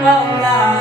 All night.